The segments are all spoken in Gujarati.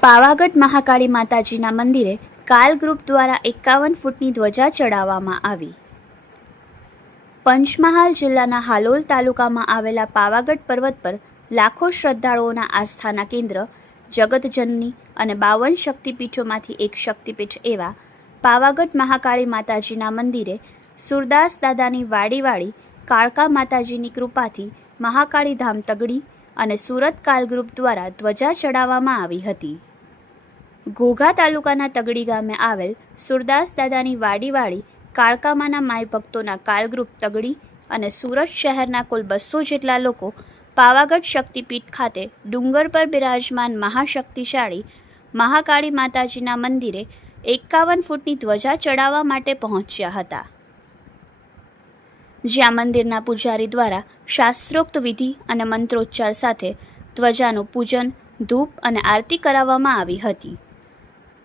પાવાગઢ મહાકાળી માતાજીના મંદિરે કાલ ગ્રુપ દ્વારા 51 ફૂટની ધ્વજા ચડાવવામાં આવી. પંચમહાલ જિલ્લાના હાલોલ તાલુકામાં આવેલા પાવાગઢ પર્વત પર લાખો શ્રદ્ધાળુઓના આસ્થાના કેન્દ્ર, જગતજનની અને 52 શક્તિપીઠોમાંથી એક શક્તિપીઠ એવા પાવાગઢ મહાકાળી માતાજીના મંદિરે સુરદાસ દાદાની વાડીવાળી કાળકા માતાજીની કૃપાથી મહાકાળી ધામ તગડી અને સુરત કાલ ગ્રુપ દ્વારા ધ્વજા ચડાવવામાં આવી હતી. ઘોઘા તાલુકાના તગડી ગામે આવેલ સુરદાસ દાદાની વાડીવાળી કાળકામાના માઈ ભક્તોના કાલ ગ્રુપ તગડી અને સુરત શહેરના કુલ 200 જેટલા લોકો પાવાગઢ શક્તિપીઠ ખાતે ડુંગર પર બિરાજમાન મહાશક્તિશાળી મહાકાળી માતાજીના મંદિરે 51 ફૂટની ધ્વજા ચડાવવા માટે પહોંચ્યા હતા, જ્યાં મંદિરના પૂજારી દ્વારા શાસ્ત્રોક્ત વિધિ અને મંત્રોચ્ચાર સાથે ધ્વજાનું પૂજન, ધૂપ અને આરતી કરાવવામાં આવી હતી.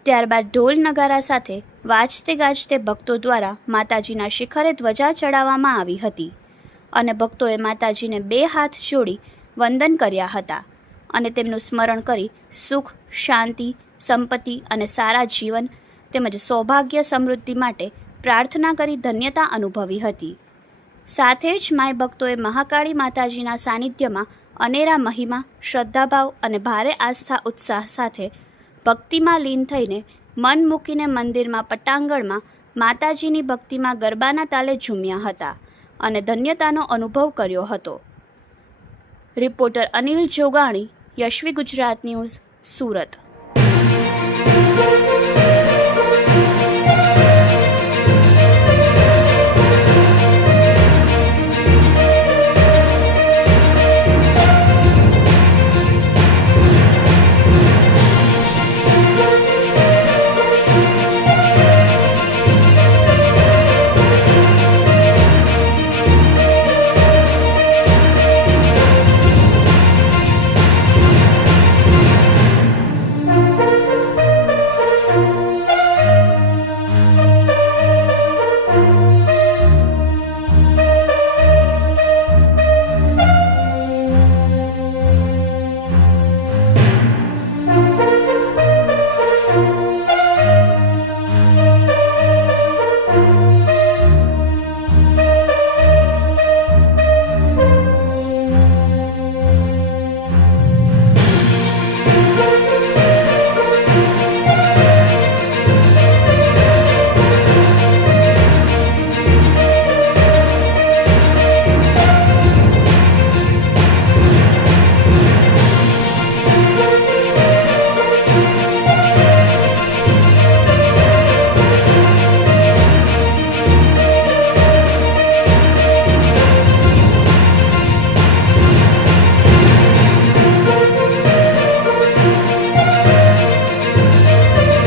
ત્યારબાદ ઢોલ નગારા સાથે વાજતે ગાજતે ભક્તો દ્વારા માતાજીના શિખરે ધ્વજા ચડાવવામાં આવી હતી અને ભક્તોએ માતાજીને 2 હાથ જોડી વંદન કર્યા હતા અને તેમનું સ્મરણ કરી સુખ, શાંતિ, સંપત્તિ અને સારા જીવન તેમજ સૌભાગ્ય સમૃદ્ધિ માટે પ્રાર્થના કરી ધન્યતા અનુભવી હતી. સાથે જ માય ભક્તોએ મહાકાળી માતાજીના સાનિધ્યમાં અનેરા મહિમા, શ્રદ્ધાભાવ અને ભારે આસ્થા ઉત્સાહ સાથે ભક્તિમાં લીન થઈને મન મૂકીને મંદિરમાં પટાંગણમાં માતાજીની ભક્તિમાં ગરબાના તાલે ઝૂમ્યા હતા અને ધન્યતાનો અનુભવ કર્યો હતો. Reporter Anil Jogani, Yashvi Gujarat news, Surat.